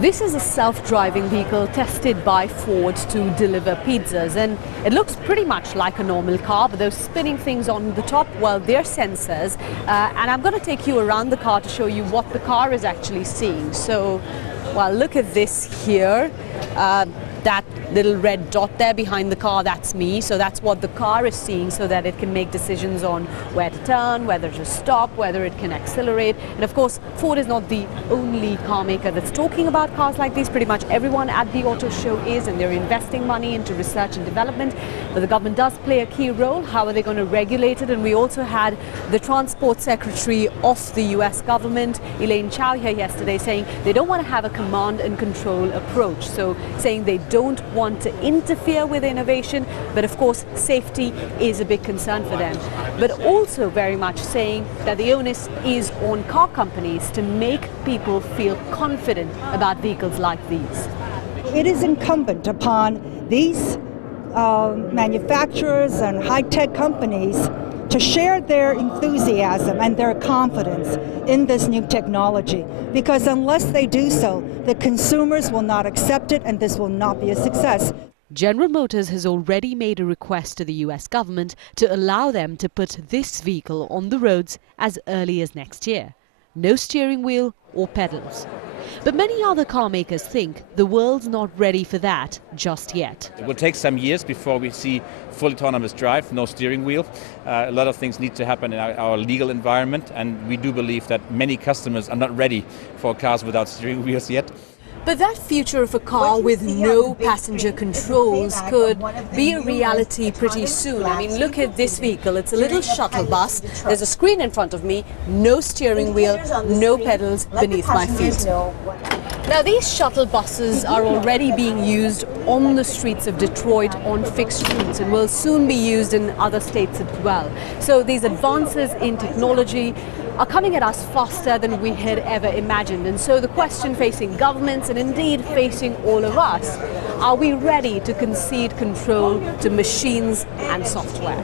This is a self-driving vehicle tested by Ford to deliver pizzas, and it looks pretty much like a normal car, but those spinning things on the top, well, they're sensors. And I'm going to take you around the car to show you what the car is actually seeing. So, well, look at this here. That little red dot there behind the car, that's me. So that's what the car is seeing, so that it can make decisions on where to turn, whether to stop, whether it can accelerate. And of course, Ford is not the only car maker that's talking about cars like these. Pretty much everyone at the auto show is, and they're investing money into research and development. But the government does play a key role. How are they going to regulate it? And we also had the Transport Secretary of the US government, Elaine Chao, here yesterday saying they don't want to have a command and control approach. So saying they don't want to interfere with innovation, but of course safety is a big concern for them. But also very much saying that the onus is on car companies to make people feel confident about vehicles like these. It is incumbent upon these manufacturers and high-tech companies to share their enthusiasm and their confidence in this new technology, because unless they do so, the consumers will not accept it and this will not be a success. General Motors has already made a request to the US government to allow them to put this vehicle on the roads as early as next year. No steering wheel or pedals. But many other car makers think the world's not ready for that just yet. It will take some years before we see full autonomous drive, no steering wheel. A lot of things need to happen in our legal environment, and we do believe that many customers are not ready for cars without steering wheels yet. But that future of a car with no passenger controls could be a reality pretty soon. I mean, look at this vehicle. It's a little shuttle bus. There's a screen in front of me, no steering wheel, no pedals beneath my feet. Now, these shuttle buses are already being used on the streets of Detroit on fixed routes and will soon be used in other states as well. So these advances in technology are coming at us faster than we had ever imagined. And so the question facing governments and indeed facing all of us, are we ready to concede control to machines and software?